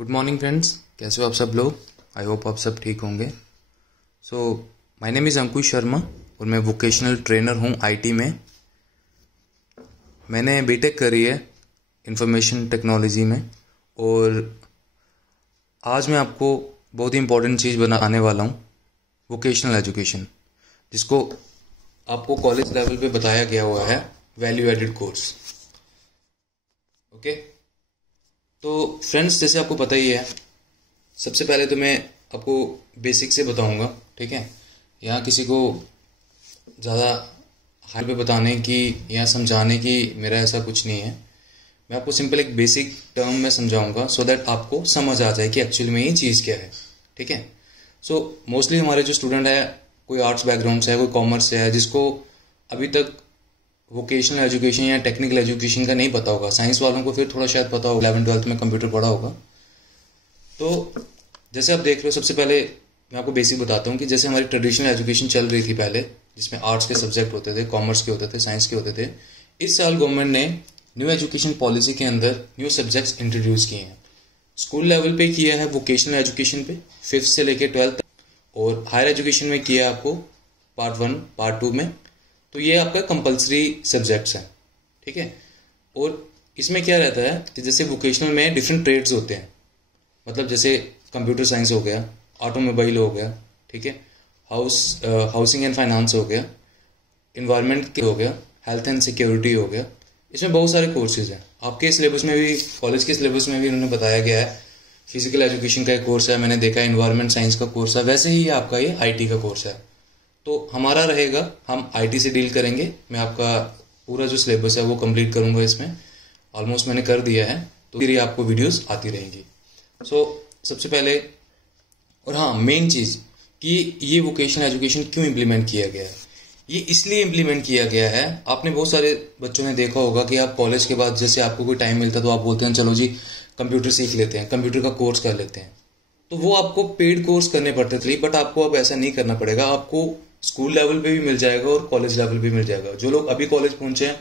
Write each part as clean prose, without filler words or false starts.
Good morning friends, कैसे हो आप सब लोग। आई होप आप सब ठीक होंगे। सो माय नेम इज़ अंकुश शर्मा और मैं वोकेशनल ट्रेनर हूँ आईटी में। मैंने बीटेक करी है इंफॉर्मेशन टेक्नोलॉजी में और आज मैं आपको बहुत ही इम्पोर्टेंट चीज़ बताने वाला हूँ, वोकेशनल एजुकेशन, जिसको आपको कॉलेज लेवल पे बताया गया हुआ है वैल्यू एडेड कोर्स। ओके, तो फ्रेंड्स जैसे आपको पता ही है, सबसे पहले तो मैं आपको बेसिक से बताऊंगा, ठीक है। यहाँ किसी को ज़्यादा हाई पे बताने की या समझाने की मेरा ऐसा कुछ नहीं है। मैं आपको सिंपल एक बेसिक टर्म में समझाऊंगा सो दैट आपको समझ आ जाए कि एक्चुअली में ये चीज़ क्या है, ठीक है। सो मोस्टली हमारे जो स्टूडेंट है, कोई आर्ट्स बैकग्राउंड से है, कोई कॉमर्स से है, जिसको अभी तक वोकेशनल एजुकेशन या टेक्निकल एजुकेशन का नहीं पता होगा। साइंस वालों को फिर थोड़ा शायद पता होगा, 11th-12th में कंप्यूटर पढ़ा होगा। तो जैसे आप देख रहे हो, सबसे पहले मैं आपको बेसिक बताता हूँ कि जैसे हमारी ट्रेडिशनल एजुकेशन चल रही थी पहले, जिसमें आर्ट्स के सब्जेक्ट होते थे, कॉमर्स के होते थे, साइंस के होते थे। इस साल गवर्नमेंट ने न्यू एजुकेशन पॉलिसी के अंदर न्यू सब्जेक्ट्स इंट्रोड्यूस किए हैं। स्कूल लेवल पे किया है वोकेशनल एजुकेशन पे 5th से लेकर 12th तक, और हायर एजुकेशन में किया है आपको पार्ट 1 पार्ट 2 में। तो ये आपका कंपलसरी सब्जेक्ट्स हैं, ठीक है। और इसमें क्या रहता है कि जैसे वोकेशनल में डिफरेंट ट्रेड्स होते हैं, मतलब जैसे कंप्यूटर साइंस हो गया, ऑटोमोबाइल हो गया, ठीक है, हाउसिंग एंड फाइनेंस हो गया, इन्वायरमेंट हो गया, हेल्थ एंड सिक्योरिटी हो गया। इसमें बहुत सारे कोर्सेज हैं। आपके सिलेबस में भी, कॉलेज के सिलेबस में भी उन्होंने बताया गया है। फिजिकल एजुकेशन का एक कोर्स है, मैंने देखा है इन्वायरमेंट साइंस का कोर्स है, वैसे ही आपका ये आईटी का कोर्स है। तो हमारा रहेगा, हम आईटी से डील करेंगे। मैं आपका पूरा जो सिलेबस है वो कंप्लीट करूंगा। इसमें ऑलमोस्ट मैंने कर दिया है, तो फिर ये आपको वीडियोस आती रहेंगी। सबसे पहले, और हाँ, मेन चीज़ कि ये वोकेशनल एजुकेशन क्यों इम्प्लीमेंट किया गया है। ये इसलिए इम्प्लीमेंट किया गया है, आपने बहुत सारे बच्चों ने देखा होगा कि आप कॉलेज के बाद जैसे आपको कोई टाइम मिलता है तो आप बोलते हैं चलो जी कंप्यूटर सीख लेते हैं, कंप्यूटर का कोर्स कर लेते हैं। तो वो आपको पेड कोर्स करने पड़ते थे, बट आपको अब ऐसा नहीं करना पड़ेगा। आपको स्कूल लेवल पे भी मिल जाएगा और कॉलेज लेवल पे भी मिल जाएगा। जो लोग अभी कॉलेज पहुंचे हैं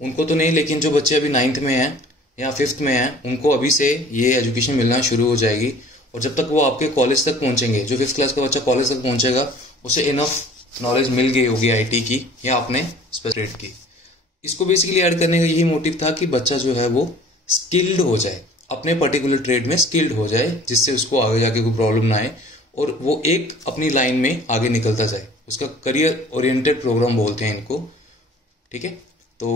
उनको तो नहीं, लेकिन जो बच्चे अभी 9th में हैं या 5th में हैं, उनको अभी से ये एजुकेशन मिलना शुरू हो जाएगी। और जब तक वो आपके कॉलेज तक पहुंचेंगे, जो 5th क्लास का बच्चा कॉलेज तक पहुंचेगा, उसे इनफ नॉलेज मिल गई होगी आईटी की या अपने स्पेशल की। इसको बेसिकली ऐड करने का यही मोटिव था कि बच्चा जो है वो स्किल्ड हो जाए, अपने पर्टिकुलर ट्रेड में स्किल्ड हो जाए, जिससे उसको आगे जाके कोई प्रॉब्लम ना आए और वो एक अपनी लाइन में आगे निकलता जाए। उसका करियर ओरिएंटेड प्रोग्राम बोलते हैं इनको, ठीक है। तो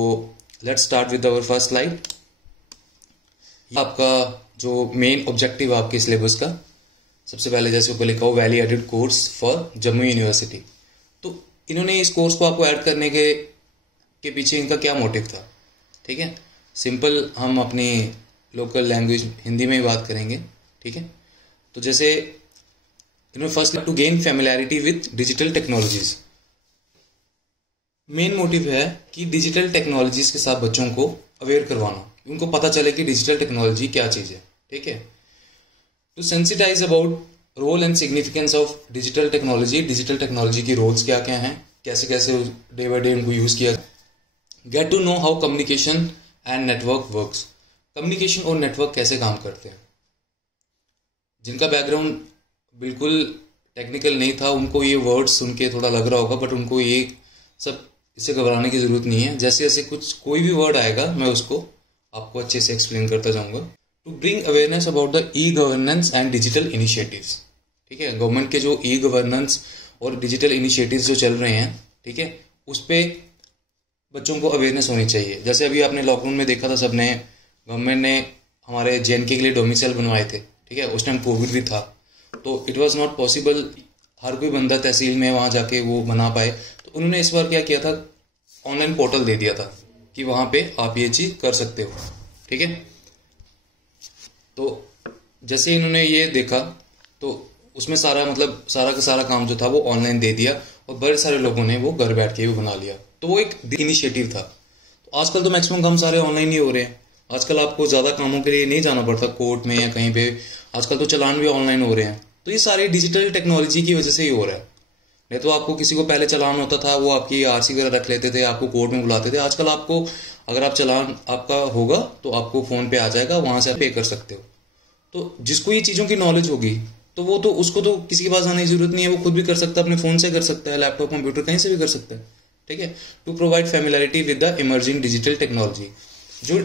let's start with our first slide. आपका जो मेन ऑब्जेक्टिव आपके सिलेबस का, सबसे पहले जैसे ऊपर लिखा हो value added course for Jammu university. तो इन्होंने इस कोर्स को आपको ऐड करने के पीछे इनका क्या मोटिव था, ठीक है। सिंपल हम अपनी लोकल लैंग्वेज हिंदी में ही बात करेंगे, ठीक है। तो जैसे इन्होंने first to gain familiarity with digital technologies. Main motive है कि डिजिटल टेक्नोलॉजीज के साथ बच्चों को अवेयर करवाना, उनको पता चले कि डिजिटल टेक्नोलॉजी क्या चीज़ है, ठीक है। To sensitise about role and significance of digital technology, digital technology की रोल्स क्या क्या हैं, कैसे कैसे डे बाई डे उनको यूज़ किया। Get to know how communication and network works, communication और नेटवर्क कैसे काम करते हैं। जिनका बैकग्राउंड बिल्कुल टेक्निकल नहीं था, उनको ये वर्ड्स सुन के थोड़ा लग रहा होगा, बट उनको ये सब, इससे घबराने की जरूरत नहीं है। जैसे जैसे कोई भी वर्ड आएगा मैं उसको आपको अच्छे से एक्सप्लेन करता जाऊंगा। To bring awareness about the e governance and digital initiatives, ठीक है। गवर्नमेंट के जो ई गवर्नेंस और डिजिटल इनिशिएटिव्स जो चल रहे हैं, ठीक है, उस पर बच्चों को अवेयरनेस होनी चाहिए। जैसे अभी आपने लॉकडाउन में देखा था, सबने, गवर्नमेंट ने हमारे जेएनके के लिए डोमिसाइल बनवाए थे, ठीक है। उस टाइम कोविड भी था, तो इट वॉज नॉट पॉसिबल हर कोई बंदा तहसील में वहाँ जाके वो बना पाए। तो उन्होंने इस बार क्या किया था, ऑनलाइन पोर्टल दे दिया था कि वहाँ पे आप ये चीज़ कर सकते हो, ठीक है। तो जैसे इन्होंने ये देखा तो उसमें सारा, मतलब सारा का सारा काम जो था वो ऑनलाइन दे दिया और बड़े सारे लोगों ने वो घर बैठ के भी बना लिया। तो वो एक इनिशिएटिव था। तो आजकल तो मैक्सिमम काम सारे ऑनलाइन ही हो रहे हैं। आजकल आपको ज़्यादा कामों के लिए नहीं जाना पड़ता कोर्ट में या कहीं पे, आजकल तो चालान भी ऑनलाइन हो रहे हैं। तो ये सारी डिजिटल टेक्नोलॉजी की वजह से ही हो रहा है। नहीं तो आपको किसी को पहले चालान होता था, वो आपकी आरसी वगैरह रख लेते थे, आपको कोर्ट में बुलाते थे। आजकल आपको, अगर आप चालान आपका होगा तो आपको फ़ोन पे आ जाएगा, वहाँ से पे कर सकते हो। तो जिसको ये चीज़ों की नॉलेज होगी तो वो तो उसको तो किसी के पास आने की जरूरत नहीं है, वो खुद भी कर सकता है, अपने फ़ोन से कर सकता है, लैपटॉप कंप्यूटर कहीं से भी कर सकता है। ठीक है। To provide familiarity with the emerging digital technology, जो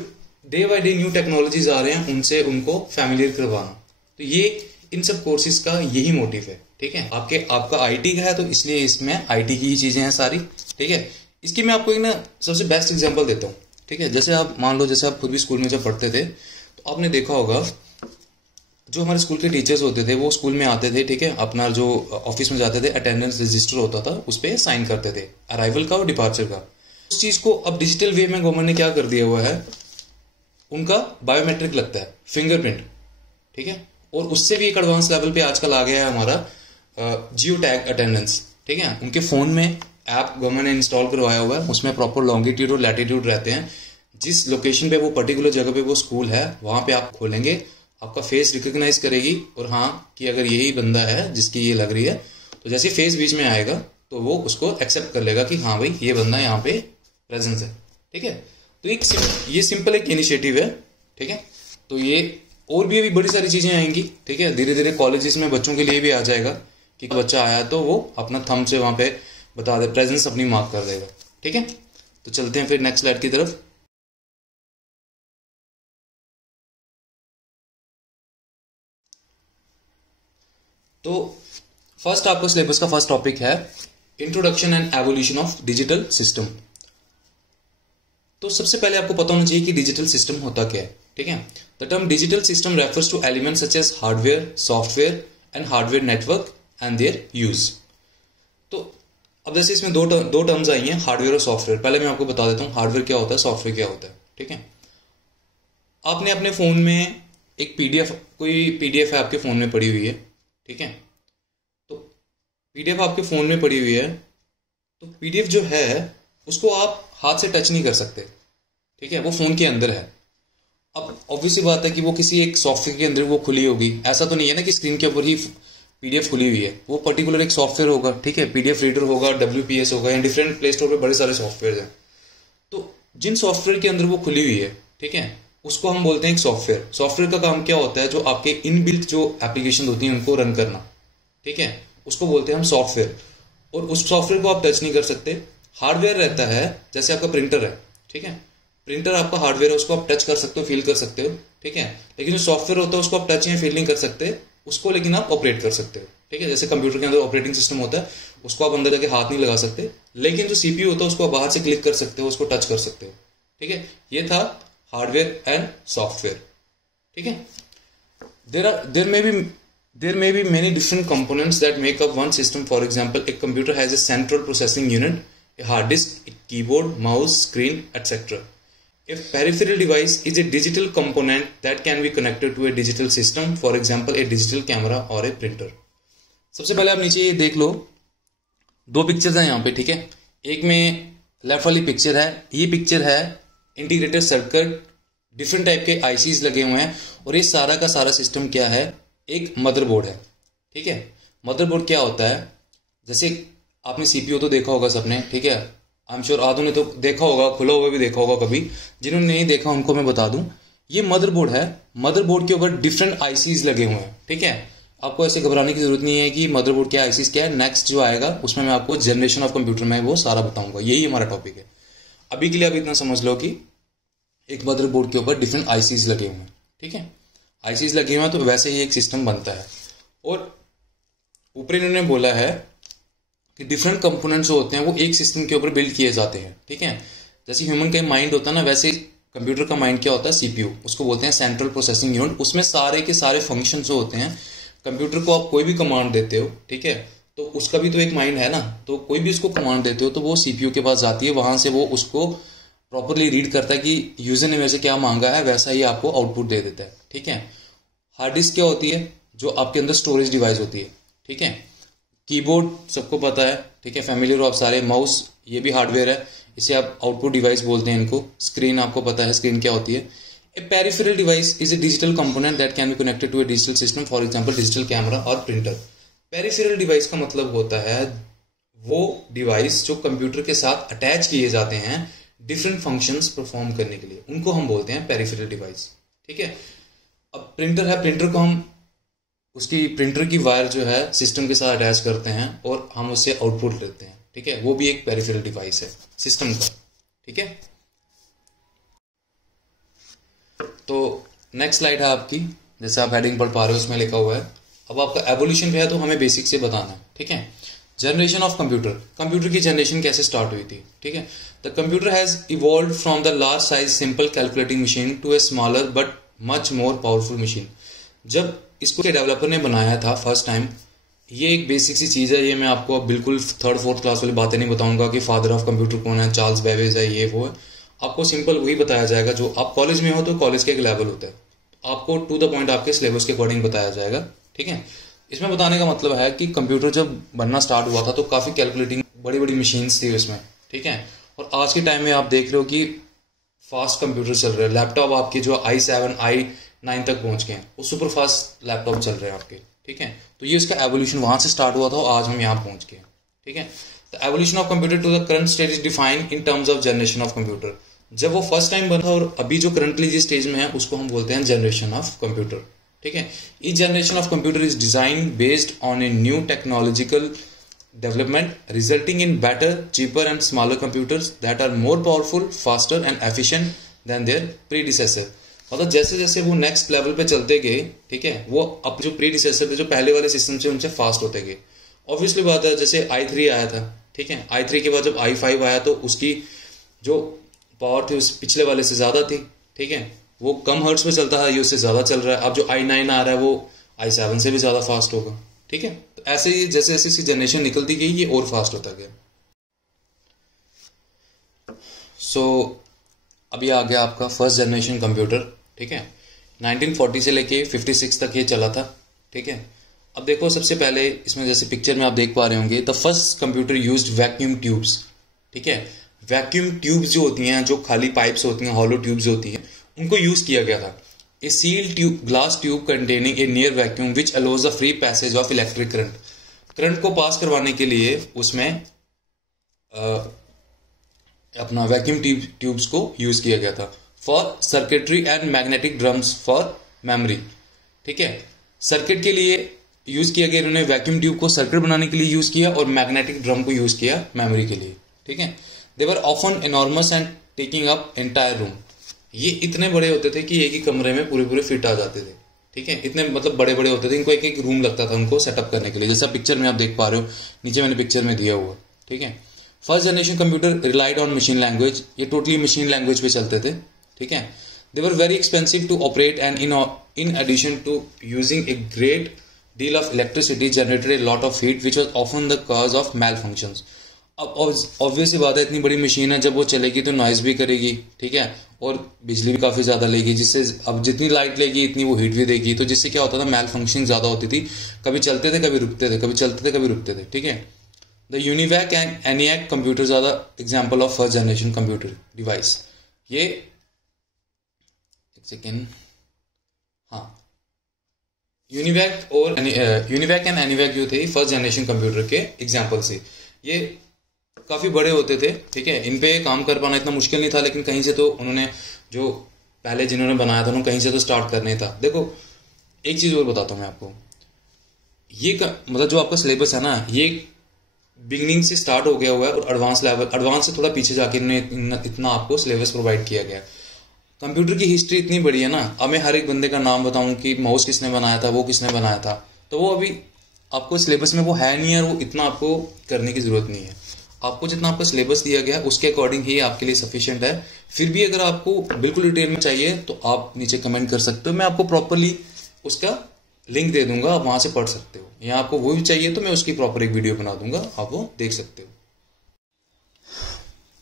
day by day new technologies आ रहे हैं उनसे उनको फैमिलियर करवाना। तो ये इन सब कोर्सेज का यही मोटिव है। ठीक है। आपका आईटी का है तो इसलिए इसमें आईटी की ही चीजें हैं सारी। ठीक है। इसकी मैं आपको एक ना सबसे बेस्ट एग्जांपल देता हूँ। ठीक है। जैसे आप मान लो, जैसे आप खुद भी स्कूल में जब पढ़ते थे तो आपने देखा होगा जो हमारे स्कूल के टीचर्स होते थे वो स्कूल में आते थे। ठीक है। अपना जो ऑफिस में जाते थे, अटेंडेंस रजिस्टर होता था, उस पर साइन करते थे, अराइवल का और डिपार्चर का। उस चीज को अब डिजिटल वे में गवर्नमेंट ने क्या कर दिया हुआ है, उनका बायोमेट्रिक लगता है, फिंगरप्रिंट। ठीक है। और उससे भी एक एडवांस लेवल पे आजकल आ गया है हमारा जियो टैग अटेंडेंस। ठीक है। उनके फोन में ऐप गवर्नमेंट ने इंस्टॉल करवाया हुआ है, उसमें प्रॉपर लॉन्गिट्यूड और लैटिट्यूड रहते हैं। जिस लोकेशन पे वो पर्टिकुलर जगह पे वो स्कूल है वहां पे आप खोलेंगे, आपका फेस रिकॉग्नाइज करेगी और हाँ कि अगर यही बंदा है जिसकी ये लग रही है, तो जैसे फेस बीच में आएगा तो वो उसको एक्सेप्ट कर लेगा कि हाँ भाई ये बंदा यहाँ पे प्रेजेंस है। ठीक है। तो ये सिंपल एक इनिशिएटिव है। ठीक है। तो ये और भी अभी बड़ी सारी चीजें आएंगी। ठीक है। धीरे धीरे कॉलेजेस में बच्चों के लिए भी आ जाएगा कि बच्चा आया तो वो अपना थंब से वहां पे बता दे, प्रेजेंस अपनी मार्क कर देगा। ठीक है। तो चलते हैं फिर नेक्स्ट स्लाइड की तरफ। तो फर्स्ट आपको सिलेबस का फर्स्ट टॉपिक है introduction and evolution of digital system. तो सबसे पहले आपको पता होना चाहिए कि डिजिटल सिस्टम होता क्या है। ठीक है। The term digital system refers to elements such as hardware, software and hardware network and their use. तो अब जैसे इसमें दो टर्म्स आई हैं, हार्डवेयर और सॉफ्टवेयर। पहले मैं आपको बता देता हूँ हार्डवेयर क्या होता है, सॉफ्टवेयर क्या होता है। ठीक है। आपने अपने फोन में एक कोई पीडीएफ है आपके फोन में पड़ी हुई है। ठीक है। तो पीडीएफ आपके फोन में पड़ी हुई है, तो पीडीएफ जो है उसको आप हाथ से टच नहीं कर सकते। ठीक है। वो फोन के अंदर है। अब ऑब्वियसली बात है कि वो किसी एक सॉफ्टवेयर के अंदर वो खुली होगी। ऐसा तो नहीं है ना कि स्क्रीन के ऊपर ही पीडीएफ खुली हुई है, वो पर्टिकुलर एक सॉफ्टवेयर होगा। ठीक है। पीडीएफ रीडर होगा, WPS होगा, या डिफरेंट प्ले स्टोर पे बड़े सारे सॉफ्टवेयर हैं। तो जिन सॉफ्टवेयर के अंदर वो खुली हुई है, ठीक है, उसको हम बोलते हैं एक सॉफ्टवेयर। सॉफ्टवेयर का काम क्या होता है, जो आपके इनबिल्ट जो एप्लीकेशन होती हैं उनको रन करना। ठीक है। उसको बोलते हैं हम सॉफ्टवेयर। और उस सॉफ्टवेयर को आप टच नहीं कर सकते। हार्डवेयर रहता है, जैसे आपका प्रिंटर है। ठीक है। प्रिंटर आपका हार्डवेयर है, उसको आप टच कर सकते हो, फील कर सकते हो। ठीक है। लेकिन जो सॉफ्टवेयर होता है उसको आप टच या फील नहीं कर सकते उसको, लेकिन आप ऑपरेट कर सकते हो। ठीक है। जैसे कंप्यूटर के अंदर ऑपरेटिंग सिस्टम होता है, उसको आप अंदर जाके हाथ नहीं लगा सकते, लेकिन जो सीपीयू होता है उसको आप बाहर से क्लिक कर सकते हो, उसको टच कर सकते हो। ठीक है। ये था हार्डवेयर एंड सॉफ्टवेयर। ठीक है। there may be many different components that make up one system. For example, a computer has a central processing unit, a hard disk, a keyboard, mouse, screen, etc. A peripheral device is a digital component that can be connected to a digital system, for example, a digital camera or a printer. सबसे पहले आप नीचे ये देख लो, दो pictures हैं यहाँ पे। ठीक है। एक में लेफ्ट वाली पिक्चर है, ये पिक्चर है इंटीग्रेटेड सर्किट, डिफरेंट टाइप के आईसीज लगे हुए हैं, और ये सारा का सारा सिस्टम क्या है, एक मदरबोर्ड है। ठीक है। मदरबोर्ड क्या होता है, जैसे आपने सीपीयू तो देखा होगा सबने। ठीक है। आई एम श्योर आधों ने तो देखा होगा, खुला हुआ भी देखा होगा कभी। जिन्होंने नहीं देखा उनको मैं बता दूं, ये मदरबोर्ड है। मदरबोर्ड के ऊपर डिफरेंट आईसीज लगे हुए हैं। ठीक है। आपको ऐसे घबराने की जरूरत नहीं है कि मदरबोर्ड क्या, आईसीज क्या है। नेक्स्ट जो आएगा उसमें मैं आपको जनरेशन ऑफ कंप्यूटर में वो सारा बताऊंगा। यही हमारा टॉपिक है। अभी के लिए आप इतना समझ लो कि एक मदरबोर्ड के ऊपर डिफरेंट आईसीज लगे हुए हैं। ठीक है। आईसीज लगे हुए हैं तो वैसे ही एक सिस्टम बनता है। और ऊपर इन्होंने बोला है कि डिफरेंट कंपोनेंट्स जो होते हैं वो एक सिस्टम के ऊपर बिल्ड किए जाते हैं। ठीक है। जैसे ह्यूमन का माइंड होता है ना, वैसे कंप्यूटर का माइंड क्या होता है, सीपीयू, उसको बोलते हैं सेंट्रल प्रोसेसिंग यूनिट। उसमें सारे के सारे फंक्शन जो होते हैं, कंप्यूटर को आप कोई भी कमांड देते हो, ठीक है, तो उसका भी तो एक माइंड है ना। तो कोई भी उसको कमांड देते हो तो वो सीपीयू के पास जाती है, वहां से वो उसको प्रॉपरली रीड करता है कि यूजर ने मेरे से क्या मांगा है, वैसा ही आपको आउटपुट दे देता है। ठीक है। हार्ड डिस्क क्या होती है, जो आपके अंदर स्टोरेज डिवाइस होती है। ठीक है। कीबोर्ड सबको पता है। ठीक है। फैमिलियर हो आप सारे। माउस ये भी हार्डवेयर है, इसे आप आउटपुट डिवाइस बोलते हैं इनको। स्क्रीन आपको पता है, स्क्रीन क्या होती है। A peripheral device is a digital component that can be connected to a digital system, for example digital camera और प्रिंटर। पेरिफेरल डिवाइस का मतलब होता है वो डिवाइस जो कंप्यूटर के साथ अटैच किए जाते हैं डिफरेंट फंक्शंस परफॉर्म करने के लिए, उनको हम बोलते हैं पेरिफेरल डिवाइस। ठीक है। अब प्रिंटर है, प्रिंटर को हम उसकी प्रिंटर की वायर जो है सिस्टम के साथ अटैच करते हैं और हम उससे आउटपुट लेते हैं, ठीक है। वो भी एक पेरिफेरल डिवाइस है सिस्टम का, ठीक है। तो नेक्स्ट स्लाइड है आपकी, जैसे आप हेडिंग पढ़ पा रहे हो उसमें लिखा हुआ है। अब आपका एवोल्यूशन पे है तो हमें बेसिक से बताना है, ठीक है। जनरेशन ऑफ कंप्यूटर, कंप्यूटर की जनरेशन कैसे स्टार्ट हुई थी, ठीक है। The computer has evolved from the large size simple calculating machine to a smaller but much more powerful machine. जब इसको के डेवलपर ने बनाया था फर्स्ट टाइम, ये एक बेसिक सी चीज़ है, ये मैं आपको बिल्कुल थर्ड फोर्थ क्लास वाली बातें नहीं बताऊंगा कि फादर ऑफ कंप्यूटर कौन है, चार्ल्स बेबेज है, ये वो है। आपको सिंपल वही बताया जाएगा जो आप कॉलेज में हो तो कॉलेज का एक लेवल होता है, आपको टू द पॉइंट आपके सिलेबस के अकॉर्डिंग बताया जाएगा, ठीक है। इसमें बताने का मतलब है कि कंप्यूटर जब बनना स्टार्ट हुआ था तो काफ़ी कैलकुलेटिंग बड़ी बड़ी मशीन्स थी उसमें, ठीक है। और आज के टाइम में आप देख रहे हो कि फास्ट कंप्यूटर चल रहे हैं, लैपटॉप आपके जो i7 i9 तक पहुंच गए हैं, वो सुपर फास्ट लैपटॉप चल रहे हैं आपके, ठीक है। तो ये उसका एवोल्यूशन वहां से स्टार्ट हुआ था और आज हम यहाँ पहुंच गए, ठीक है। The evolution of computer to the current stage is defined in terms of generation of computer. जब वो फर्स्ट टाइम बना और अभी जो करंटली जिस स्टेज में है उसको हम बोलते हैं जनरेशन ऑफ कंप्यूटर, ठीक है। Each generation of computer is design based on a new technological development resulting in better, cheaper and smaller computers that are more powerful, faster and efficient than their predecessor। मतलब जैसे जैसे वो next level पे चलते गए, ठीक है, वो अब जो प्रीडिसेसर थे, जो पहले वाले सिस्टम से उनसे फास्ट होते गए। ऑब्वियसली बात है, जैसे i3 आया था, ठीक है, i3 के बाद जब i5 आया तो उसकी जो पावर थी उस पिछले वाले से ज्यादा थी, ठीक है। वो कम हर्ट्ज पे चलता है, ये उससे ज्यादा चल रहा है। अब जो i9 आ रहा है वो i7 से भी ज्यादा फास्ट होगा, ठीक है। तो ऐसे ही जैसे जैसे इसकी जनरेशन निकलती गई ये और फास्ट होता गया। सो अभी आ गया आपका फर्स्ट जनरेशन कंप्यूटर, ठीक है। 1940 से लेके 56 तक ये चला था, ठीक है। अब देखो सबसे पहले इसमें जैसे पिक्चर में आप देख पा रहे होंगे, the first computer used vacuum tubes, ठीक है। वैक्यूम ट्यूब्स जो होती हैं, जो खाली पाइप्स होती हैं, हॉलो ट्यूब्स होती हैं, उनको यूज किया गया था। A sealed tube, glass tube containing a near vacuum which allows the free passage of electric current। Current को पास करवाने के लिए उसमें अपना वैक्यूम ट्यूब्स को यूज किया गया था। For circuitry and magnetic drums for memory, ठीक है। सर्किट के लिए यूज किया गया, इन्होंने वैक्यूम ट्यूब को सर्किट बनाने के लिए यूज किया और मैग्नेटिक ड्रम को यूज किया मेमोरी के लिए, ठीक है। They were often enormous and taking up entire room. ये इतने बड़े होते थे कि एक ही कमरे में पूरे पूरे फिट आ जाते थे, ठीक है। इतने मतलब बड़े बड़े होते थे, इनको एक एक रूम लगता था उनको सेटअप करने के लिए, जैसा पिक्चर में आप देख पा रहे हो, नीचे मैंने पिक्चर में दिया हुआ, ठीक है। First generation computer relied on machine language, ये टोटली मशीन लैंग्वेज पे चलते थे, ठीक है। They were very expensive to operate and in addition to using a great deal of electricity generated a lot of heat which was often the cause of malfunctions. अब obviously बात है, इतनी बड़ी मशीन है, जब वो चलेगी तो नॉइज भी करेगी, ठीक है, और बिजली भी काफी ज्यादा लेगी, जिससे अब जितनी लाइट लेगी इतनी वो हीट भी देगी, तो जिससे क्या होता था, मैल फंक्शनिंग ज्यादा होती थी, कभी चलते थे कभी रुकते थे, कभी चलते थे कभी रुकते थे, ठीक है। The UNIVAC and ENIAC computers are the example of first generation computer device. ये एक सेकेंड, हाँ, यूनिवैक एंड एनिवैक जो थे फर्स्ट जनरेशन कंप्यूटर के एग्जाम्पल से, ये काफी बड़े होते थे, ठीक है। इन पे काम कर पाना इतना मुश्किल नहीं था, लेकिन कहीं से तो उन्होंने जो पहले जिन्होंने बनाया था उन्होंने कहीं से तो स्टार्ट करना ही था। देखो एक चीज और बताता हूँ मैं आपको, ये मतलब जो आपका सिलेबस है ना, ये बिगिनिंग से स्टार्ट हो गया हुआ है और एडवांस से थोड़ा पीछे जाके इन्होंने इतना आपको सिलेबस प्रोवाइड किया गया। कंप्यूटर की हिस्ट्री इतनी बड़ी है ना, अब मैं हर एक बंदे का नाम बताऊं कि माउस किसने बनाया था, वो किसने बनाया था, तो वो अभी आपको सिलेबस में वो है नहीं है, वो इतना आपको करने की जरूरत नहीं है। आपको जितना आपका सिलेबस दिया गया उसके अकॉर्डिंग ही आपके लिए सफिशिएंट है। फिर भी अगर आपको बिल्कुल डिटेल में चाहिए तो आप नीचे कमेंट कर सकते हो, मैं आपको प्रॉपरली उसका लिंक दे दूंगा, आप वहां से पढ़ सकते हो, या आपको वो भी चाहिए तो मैं उसकी प्रॉपर एक वीडियो बना दूंगा, आप वो देख सकते हो।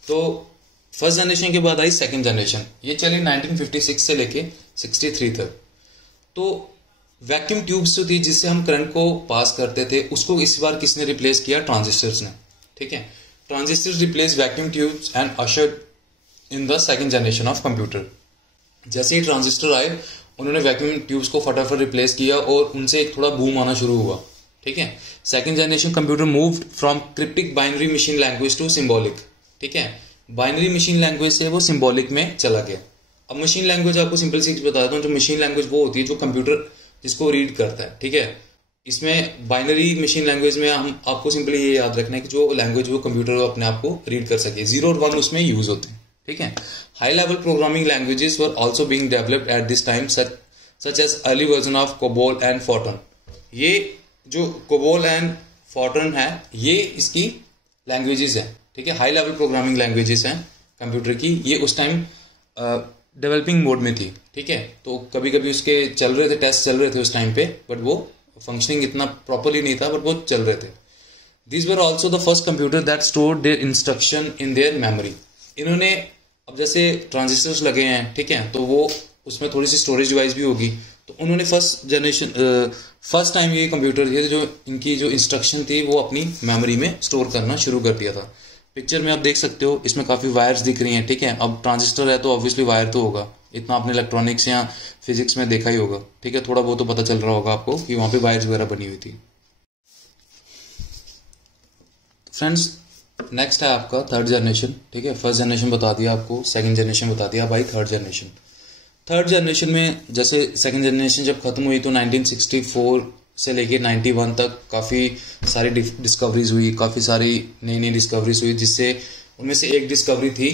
तो फर्स्ट जनरेशन के बाद आई सेकंड जनरेशन, ये चली 1956 से लेके 63 तक। तो वैक्यूम ट्यूब्स जो थी जिससे हम करंट को पास करते थे, उसको इस बार किसने रिप्लेस किया, ट्रांजिस्टर्स ने, ठीक है। Transistors replace vacuum tubes and ushered in the second generation of computer. जैसे ही ट्रांजिस्टर आए उन्होंने वैक्यूम ट्यूब्स को फटाफट रिप्लेस किया और उनसे एक थोड़ा बूम आना शुरू हुआ, ठीक है। Second generation computer moved from cryptic binary machine language to symbolic, ठीक है। बाइनरी मशीन लैंग्वेज से वो सिंबॉलिक में चला गया, अब मशीन लैंग्वेज आपको सिंपल सी बता देता हूँ। जो मशीन लैंग्वेज वो होती है जो कंप्यूटर जिसको रीड करता है, ठीक है। इसमें बाइनरी मशीन लैंग्वेज में हम आपको सिंपली ये याद रखना है कि जो लैंग्वेज वो कंप्यूटर अपने आप को रीड कर सके, 0 और 1 उसमें यूज होते हैं, ठीक है। High level programming languages were also being developed at this time such as early version of COBOL and FORTRAN. ये जो कोबोल एंड फॉर्ट्रन है ये इसकी लैंग्वेजेस हैं, ठीक है। हाई लेवल प्रोग्रामिंग लैंग्वेजेस हैं कंप्यूटर की। ये उस टाइम डेवलपिंग मोड में थी, ठीक है। तो कभी कभी उसके चल रहे थे, टेस्ट चल रहे थे उस टाइम पे, बट वो फंक्शनिंग इतना प्रॉपरली नहीं था, बट वो चल रहे थे। These were also the first computer that store their instruction in their memory. इन्होंने अब जैसे ट्रांजिस्टर्स लगे हैं, ठीक है, तो वो उसमें थोड़ी सी स्टोरेज डिवाइस भी होगी। तो उन्होंने फर्स्ट टाइम ये कंप्यूटर थे जो इनकी जो इंस्ट्रक्शन थी वो अपनी मेमोरी में स्टोर करना शुरू कर दिया था। पिक्चर में आप देख सकते हो इसमें काफ़ी वायर्स दिख रही हैं, ठीक है। अब ट्रांजिस्टर है तो ऑब्वियसली वायर तो होगा, इतना आपने इलेक्ट्रॉनिक्स या फिजिक्स में देखा ही होगा, ठीक है। थोड़ा बहुत तो पता चल रहा होगा आपको कि वहाँ पे वायर्स वगैरह बनी हुई थी। फ्रेंड्स नेक्स्ट है आपका थर्ड जनरेशन, ठीक है। फर्स्ट जनरेशन बता दिया आपको, सेकंड जनरेशन बता दिया, भाई थर्ड जनरेशन। थर्ड जनरेशन में जैसे सेकंड जनरेशन जब खत्म हुई तो 1964 से लेके 91 तक काफ़ी सारी डिस्कवरीज हुई, काफ़ी सारी नई नई डिस्कवरीज हुई, जिससे उनमें से एक डिस्कवरी थी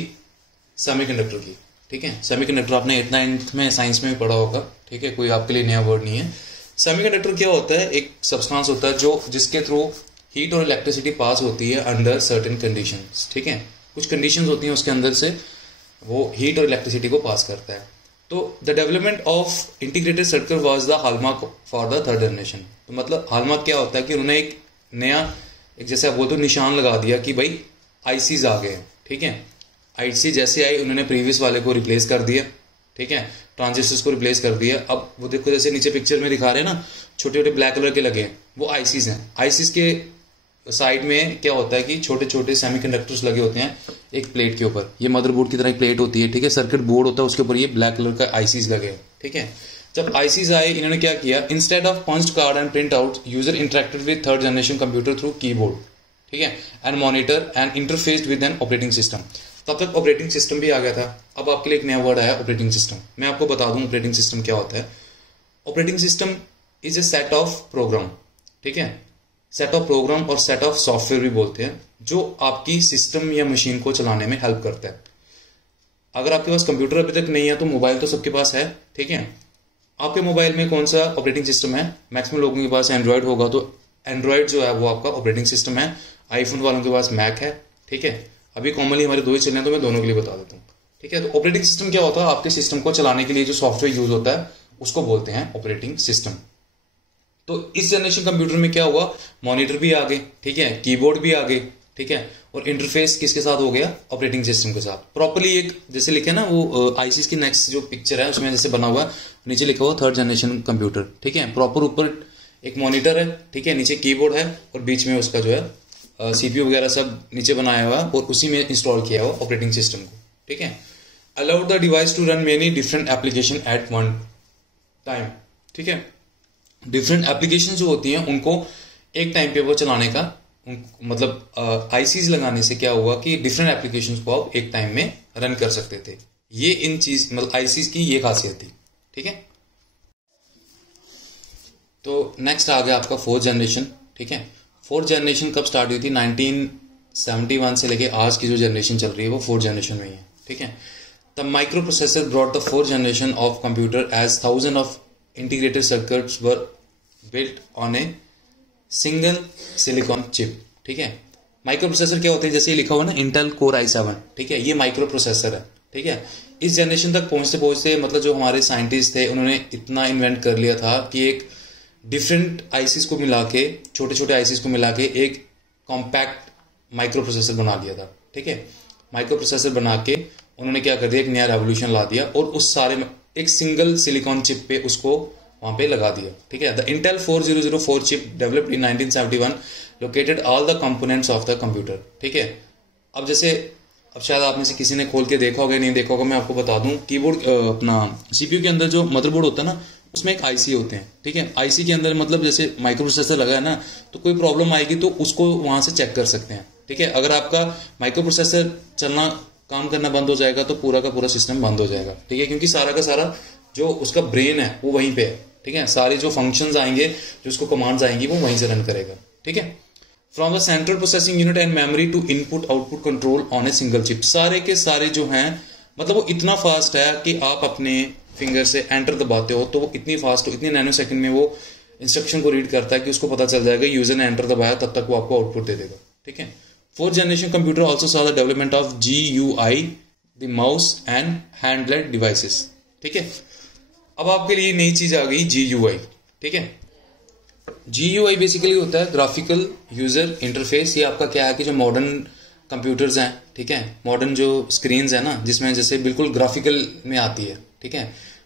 सेमीकंडक्टर की, ठीक है। सेमीकंडक्टर आपने 8th 9th में साइंस में भी पढ़ा होगा, ठीक है, कोई आपके लिए नया वर्ड नहीं है। सेमीकंडक्टर क्या होता है? एक सब्सटेंस होता है जो जिसके थ्रू हीट और इलेक्ट्रिसिटी पास होती है अंडर सर्टेन कंडीशंस, ठीक है। कुछ कंडीशंस होती हैं उसके अंदर से वो हीट और इलेक्ट्रिसिटी को पास करता है। तो the development of integrated circuit was the hallmark for the third generation. तो मतलब हॉलमार्क क्या होता है कि उन्होंने एक नया, एक जैसे आप बोलते हो निशान लगा दिया कि भाई आईसीज आ गए, ठीक है। आईसी जैसे आई उन्होंने प्रीवियस वाले को रिप्लेस कर दिया, ठीक है, ट्रांजिस्टर्स को रिप्लेस कर दिया। अब वो देखो जैसे नीचे पिक्चर में दिखा रहे हैं ना, छोटे छोटे ब्लैक कलर के लगे हैं, वो आईसीज हैं। आईसीज के साइड में क्या होता है कि छोटे छोटे सेमीकंडक्टर्स लगे होते हैं एक प्लेट के ऊपर। ये मदरबोर्ड की तरह एक प्लेट होती है, ठीक है, सर्किट बोर्ड होता है, उसके ऊपर ये ब्लैक कलर का आईसीज लगे हैं, ठीक है। जब आईसीज आए इन्होंने क्या किया, instead of punched card and print out user interacted with third generation computer through keyboard, ठीक है, and monitor and interfaced with an operating system. तब तक ऑपरेटिंग सिस्टम भी आ गया था। अब आपके लिए एक नया वर्ड आया, ऑपरेटिंग सिस्टम। मैं आपको बता दूं ऑपरेटिंग सिस्टम क्या होता है। Operating system is a set of program, ठीक है, सेट ऑफ प्रोग्राम और सेट ऑफ सॉफ्टवेयर भी बोलते हैं, जो आपकी सिस्टम या मशीन को चलाने में हेल्प करता है। अगर आपके पास कंप्यूटर अभी तक नहीं है तो मोबाइल तो सबके पास है, ठीक है। आपके मोबाइल में कौन सा ऑपरेटिंग सिस्टम है? मैक्सिमम लोगों के पास एंड्रॉयड होगा, तो एंड्रॉयड जो है वो आपका ऑपरेटिंग सिस्टम है। आईफोन वालों के पास मैक है, ठीक है। अभी कॉमनली हमारे दो ही चल रहे हैं तो मैं दोनों के लिए बता देता हूँ, ठीक है। तो ऑपरेटिंग सिस्टम क्या होता है? आपके सिस्टम को चलाने के लिए जो सॉफ्टवेयर यूज होता है उसको बोलते हैं ऑपरेटिंग सिस्टम। तो इस जनरेशन कंप्यूटर में क्या हुआ, मॉनिटर भी आ गए, ठीक है, कीबोर्ड भी आ गए, ठीक है, और इंटरफेस किसके साथ हो गया? ऑपरेटिंग सिस्टम के साथ। प्रॉपर्ली एक जैसे लिखे ना वो आईसीस की नेक्स्ट जो पिक्चर है उसमें जैसे बना हुआ है, नीचे लिखा हुआ थर्ड जनरेशन कंप्यूटर, ठीक है। प्रॉपर ऊपर एक मॉनिटर है, ठीक है, नीचे कीबोर्ड है और बीच में उसका जो है सीपीयू वगैरह सब नीचे बनाया हुआ और उसी में इंस्टॉल किया हुआ ऑपरेटिंग सिस्टम को, ठीक है। Allowed the device to run many different application at one time, ठीक है। डिफरेंट एप्लीकेशन जो होती हैं उनको एक टाइम पे वो चलाने का मतलब आईसीज लगाने से क्या हुआ कि डिफरेंट एप्लीकेशंस को आप एक टाइम में रन कर सकते थे। ये इन चीज मतलब आईसीज की ये खासियत थी, ठीक है। तो नेक्स्ट आ गया आपका फोर्थ जनरेशन, ठीक है। फोर्थ जनरेशन कब स्टार्ट हुई थी? 1971 से लेके आज की जो जनरेशन चल रही है वो फोर्थ जनरेशन में ही है, ठीक है। The microprocessor brought the fourth generation of computer as thousand of integrated circuits were built on a single silicon chip, ठीक है। माइक्रो प्रोसेसर क्या होते हैं? जैसे लिखा हुआ ना इंटेल कोर i7, ठीक है, ये माइक्रो प्रोसेसर है, ठीक है। इस जनरेशन तक पहुंचते पहुंचते मतलब जो हमारे साइंटिस्ट थे उन्होंने इतना इन्वेंट कर लिया था कि एक डिफरेंट आईसीज को मिला के, छोटे छोटे आईसीज को मिला के एक कॉम्पैक्ट माइक्रो प्रोसेसर बना दिया था, ठीक है। माइक्रो प्रोसेसर बना के उन्होंने क्या कर दिया, एक नया रेवोल्यूशन ला दिया और उस सारे एक सिंगल सिलिकॉन चिप पे उसको वहां पे लगा दिया, ठीक है। The Intel 4004 chip developed in 1971 located all the components of the computer, ठीक है। अब जैसे अब शायद आप में से किसी ने खोल के देखा होगा नहीं देखा होगा, मैं आपको बता दूं, कीबोर्ड अपना सीपीयू के अंदर जो मदरबोर्ड होता है ना उसमें एक आईसी होते हैं, ठीक है। आईसी के अंदर मतलब जैसे माइक्रो प्रोसेसर लगा है ना, तो कोई प्रॉब्लम आएगी तो उसको वहां से चेक कर सकते हैं, ठीक है। अगर आपका माइक्रो प्रोसेसर चलना काम करना बंद हो जाएगा तो पूरा का पूरा सिस्टम बंद हो जाएगा, ठीक है, क्योंकि सारा का सारा जो उसका ब्रेन है वो वहीं पे है, ठीक है, सारे जो फंक्शंस आएंगे, जो उसको कमांड्स आएंगी वो वहीं से रन करेगा, ठीक है। From the central processing unit and memory to input output control on a single chip, सारे के सारे जो हैं मतलब वो इतना फास्ट है कि आप अपने फिंगर से एंटर दबाते हो तो वो इतनी फास्ट, इतने नैनो सेकंड में वो इंस्ट्रक्शन को रीड करता है कि उसको पता चल जाएगा यूजर ने एंटर दबाया, तब तक वो आपको आउटपुट दे देगा, ठीक है। Fourth generation computer also saw the development of GUI, the mouse and handheld devices, ठीक है। अब आपके लिए नई चीज आ गई GUI, ठीक है। GUI बेसिकली होता है ग्राफिकल यूजर इंटरफेस। ये आपका क्या है कि जो मॉडर्न कंप्यूटर्स हैं, ठीक है, मॉडर्न जो स्क्रीन्स है ना, जिसमें जैसे बिल्कुल ग्राफिकल में आती है, ठीक है,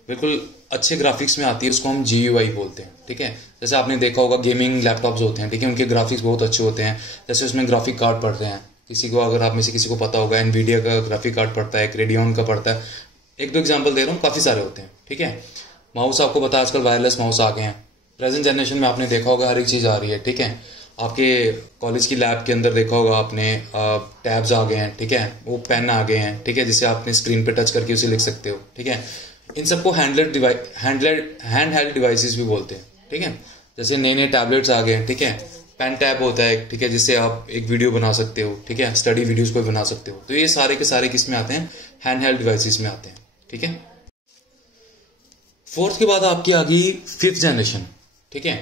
बिल्कुल अच्छे ग्राफिक्स में आती है, उसको हम GUI बोलते हैं, ठीक है। जैसे आपने देखा होगा गेमिंग लैपटॉप्स होते हैं, ठीक है, उनके ग्राफिक्स बहुत अच्छे होते हैं, जैसे उसमें ग्राफिक कार्ड पड़ते हैं, किसी को अगर आप में से किसी को पता होगा एनवीडिया का ग्राफिक कार्ड पड़ता है, एक रेडियन का पड़ता है, एक दो एग्जाम्पल दे रहा हूँ, काफी सारे होते हैं, ठीक है। माउस आपको पता है आजकल वायरलेस माउस आ गए हैं, प्रेजेंट जनरेशन में आपने देखा होगा हर एक चीज आ रही है, ठीक है। आपके कॉलेज की लैब के अंदर देखा होगा आपने टैब्स आ गए हैं, ठीक है, वो पेन आ गए हैं, ठीक है, जिसे आपने स्क्रीन पे टच करके उसे लिख सकते हो, ठीक है। इन सबको हैंड हेल्ड डिवाइसेस भी बोलते हैं, ठीक है। जैसे नए नए टैबलेट्स आ गए हैं, ठीक है, पेन टैब होता है, ठीक है, जिससे आप एक वीडियो बना सकते हो, ठीक है, स्टडी वीडियोस को बना सकते हो। तो ये सारे के सारे किस में आते हैं, हैंड हेल्ड डिवाइसेस में आते हैं, ठीक है। फोर्थ के बाद आपकी आ गई फिफ्थ जनरेशन, ठीक है।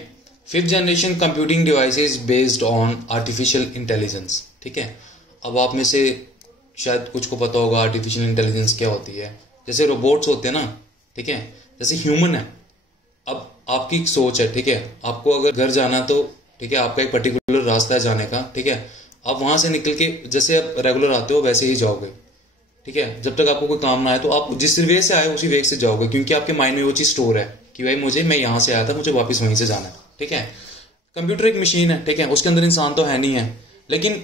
Fifth generation computing devices based on artificial intelligence, ठीक है। अब आप में से शायद कुछ को पता होगा आर्टिफिशियल इंटेलिजेंस क्या होती है। जैसे रोबोट्स होते हैं ना, ठीक है, जैसे ह्यूमन है, अब आपकी एक सोच है, ठीक है, आपको अगर घर जाना तो ठीक है, आपका एक पर्टिकुलर रास्ता है जाने का, ठीक है, आप वहां से निकल के जैसे आप रेगुलर आते हो वैसे ही जाओगे, ठीक है, जब तक आपको कोई काम ना आए तो आप जिस वे से आए उसी वे से जाओगे, क्योंकि आपके माइंड में वो चीज स्टोर है कि भाई मैं यहाँ से आया था, मुझे वापस वहीं से जाना है, ठीक है। कंप्यूटर एक मशीन है, ठीक है, उसके अंदर इंसान तो है नहीं है, लेकिन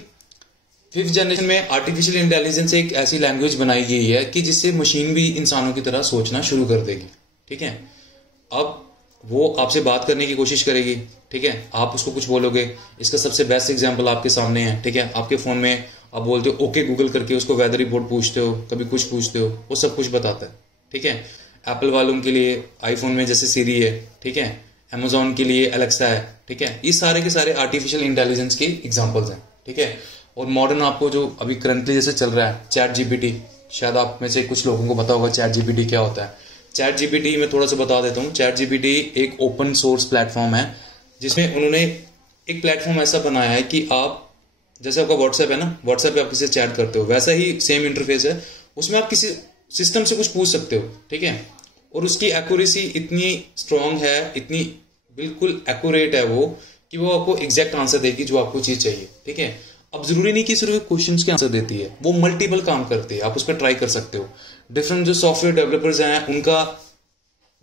फिफ्थ जनरेशन में आर्टिफिशियल इंटेलिजेंस एक ऐसी लैंग्वेज बनाई गई है कि जिससे मशीन भी इंसानों की तरह सोचना शुरू कर देगी, ठीक है। अब वो आपसे बात करने की कोशिश करेगी, ठीक है, आप उसको कुछ बोलोगे। इसका सबसे बेस्ट एग्जांपल आपके सामने है, ठीक है, आपके फोन में आप बोलते हो ओके गूगल करके, उसको वेदर रिपोर्ट पूछते हो, कभी कुछ पूछते हो, वो सब कुछ बताता है, ठीक है। एप्पल वालों के लिए आईफोन में जैसे सीरी है, ठीक है, अमेजोन के लिए एलेक्सा है, ठीक है, ये सारे के सारे आर्टिफिशियल इंटेलिजेंस के एग्जाम्पल्स हैं, ठीक है। और मॉडर्न आपको जो अभी करंटली जैसे चल रहा है चैट जीपीटी, शायद आप में से कुछ लोगों को पता होगा चैट जीपीटी क्या होता है। चैट जीपीटी में थोड़ा सा बता देता हूँ। चैट जीपीटी एक ओपन सोर्स प्लेटफॉर्म है, जिसमें उन्होंने एक प्लेटफॉर्म ऐसा बनाया है कि आप जैसे आपका व्हाट्सएप है ना, व्हाट्सएप पे आप किसी से चैट करते हो, वैसा ही सेम इंटरफेस है, उसमें आप किसी सिस्टम से कुछ पूछ सकते हो, ठीक है, और उसकी एक्यूरेसी इतनी स्ट्रांग है, इतनी बिल्कुल एक्यूरेट है वो, कि वो आपको एग्जैक्ट आंसर देगी जो आपको चीज चाहिए, ठीक है। अब जरूरी नहीं कि सिर्फ क्वेश्चन के आंसर देती है, वो मल्टीपल काम करती है, आप उस पर ट्राई कर सकते हो। डिफरेंट जो सॉफ्टवेयर डेवलपर्स हैं उनका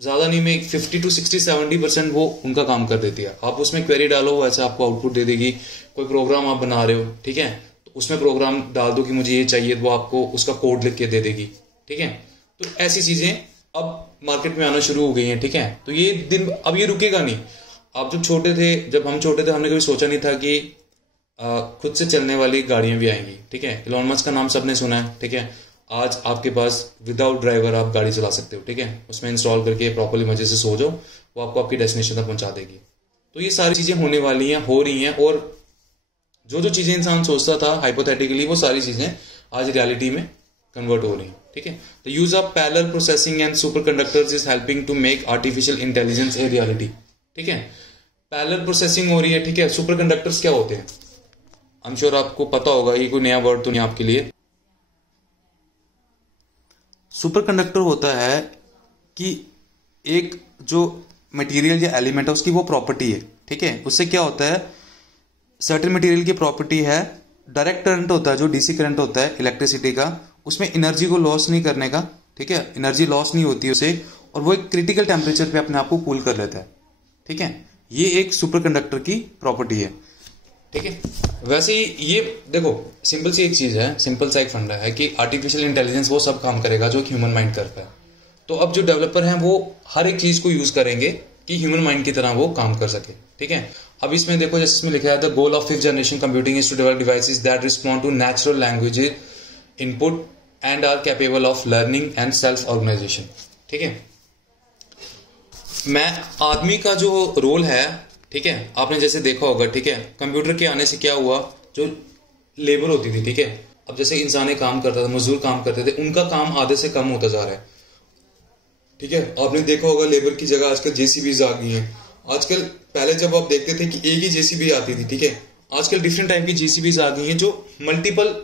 ज्यादा नहीं में 50 to 60-70% वो उनका काम कर देती है। आप उसमें क्वेरी डालो, वैसे आपको आउटपुट दे देगी। कोई प्रोग्राम आप बना रहे हो, ठीक है, तो उसमें प्रोग्राम डाल दो कि मुझे ये चाहिए, वो आपको उसका कोड लिख के दे देगी, ठीक है। तो ऐसी चीजें अब मार्केट में आना शुरू हो गई हैं, ठीक है। तो ये दिन अब ये रुकेगा नहीं। आप जब हम छोटे थे, हमने कभी सोचा नहीं था कि खुद से चलने वाली गाड़ियां भी आएंगी, ठीक है। इलॉन मस्क का नाम सबने सुना है, ठीक है। आज आपके पास विदाउट ड्राइवर आप गाड़ी चला सकते हो, ठीक है, उसमें इंस्टॉल करके प्रॉपर्ली मजे से सो जाओ, वो आपको आपकी डेस्टिनेशन तक पहुंचा देगी। तो ये सारी चीजें होने वाली हैं, हो रही हैं, और जो जो चीजें इंसान सोचता था हाइपोथेटिकली, वो सारी चीजें आज रियलिटी में कन्वर्ट हो रही हैं, ठीक है। The use of parallel processing and superconductors is helping to make artificial intelligence a reality, ठीक है। पैरेलल प्रोसेसिंग हो रही है, ठीक है। सुपर कंडक्टर्स क्या होते हैं, आई एम श्योर आपको पता होगा, ये कोई नया वर्ड तो नहीं आपके लिए। सुपर कंडक्टर होता है कि एक जो मटेरियल या एलिमेंट है उसकी वो प्रॉपर्टी है, ठीक है। उससे क्या होता है, सर्टेन मटेरियल की प्रॉपर्टी है, डायरेक्ट करंट होता है, जो डीसी करंट होता है इलेक्ट्रिसिटी का, उसमें एनर्जी को लॉस नहीं करने का, ठीक है, एनर्जी लॉस नहीं होती उसे, और वो एक क्रिटिकल टेम्परेचर पे अपने आप को कूल कर लेता है, ठीक है। ये एक सुपर कंडक्टर की प्रॉपर्टी है, ठीक है। वैसे ही ये देखो, सिंपल सी एक चीज है, सिंपल सा एक फंडा है कि आर्टिफिशियल इंटेलिजेंस वो सब काम करेगा जो ह्यूमन माइंड करता है। तो अब जो डेवलपर हैं वो हर एक चीज को यूज करेंगे कि ह्यूमन माइंड की तरह वो काम कर सके, ठीक है। अब इसमें देखो, जैसे इसमें लिखा है the goal of fifth generation computing is to develop devices that respond to natural language input and are capable of learning and self organisation. ठीक है, मैं आदमी का जो रोल है, ठीक है, आपने जैसे देखा होगा, ठीक है, कंप्यूटर के आने से क्या हुआ, जो लेबर होती थी, ठीक है, अब जैसे इंसान काम करता था, मजदूर काम करते थे, उनका काम आधे से कम होता जा रहा है। ठीक है, आपने देखा होगा लेबर की जगह आजकल जेसीबीज आ गई हैं। आजकल पहले जब आप देखते थे कि एक ही जेसीबी आती थी, ठीक है, आजकल डिफरेंट टाइप की जेसीबीज आ गई हैं जो मल्टीपल,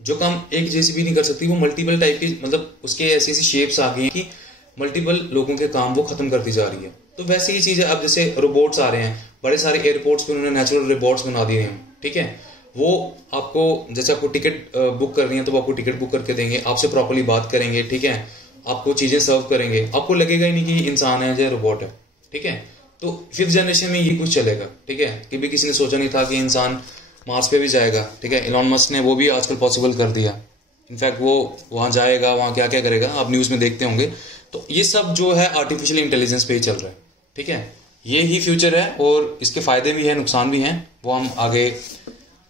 जो काम एक जेसीबी नहीं कर सकती वो मल्टीपल टाइप की, मतलब उसके ऐसी ऐसी शेप्स आ गई हैं कि मल्टीपल लोगों के काम वो खत्म करती जा रही है। तो वैसे ही चीज है, अब जैसे रोबोट्स आ रहे हैं, बड़े सारे एयरपोर्ट्स पे उन्होंने नेचुरल रोबोट्स बना दिए हैं। ठीक है, वो आपको जैसे आपको टिकट बुक करनी है तो वो आपको टिकट बुक करके देंगे, आपसे प्रॉपर्ली बात करेंगे, ठीक है, आपको चीजें सर्व करेंगे, आपको लगेगा ही नहीं कि इंसान है या रोबोट है। ठीक है, तो 5th जनरेशन में ये कुछ चलेगा। ठीक है, कि भी किसी ने सोचा नहीं था कि इंसान मार्स पे भी जाएगा। ठीक है, इलॉन मस्क ने वो भी आजकल पॉसिबल कर दिया। इनफैक्ट वो वहां जाएगा, वहां क्या क्या करेगा आप न्यूज में देखते होंगे। तो ये सब जो है आर्टिफिशियल इंटेलिजेंस पे ही चल रहा है। ठीक है, ये ही फ्यूचर है और इसके फायदे भी हैं, नुकसान भी हैं, वो हम आगे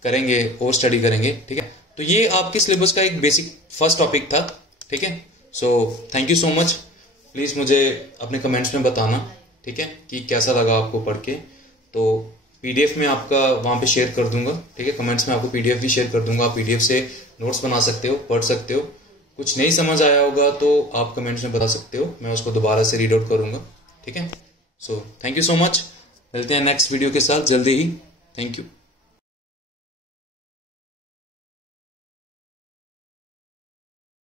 करेंगे और स्टडी करेंगे। ठीक है, तो ये आपके सिलेबस का एक बेसिक फर्स्ट टॉपिक था। ठीक है, so thank you so much. Please मुझे अपने कमेंट्स में बताना, ठीक है, कि कैसा लगा आपको पढ़ के। तो पीडीएफ में आपका वहाँ पे शेयर कर दूंगा। ठीक है, कमेंट्स में आपको पीडीएफ भी शेयर कर दूंगा, आप पीडीएफ से नोट्स बना सकते हो, पढ़ सकते हो। कुछ नहीं समझ आया होगा तो आप कमेंट्स में बता सकते हो, मैं उसको दोबारा से रीड आउट करूंगा। ठीक है, so thank you so much. मिलते हैं नेक्स्ट वीडियो के साथ जल्दी ही। Thank you.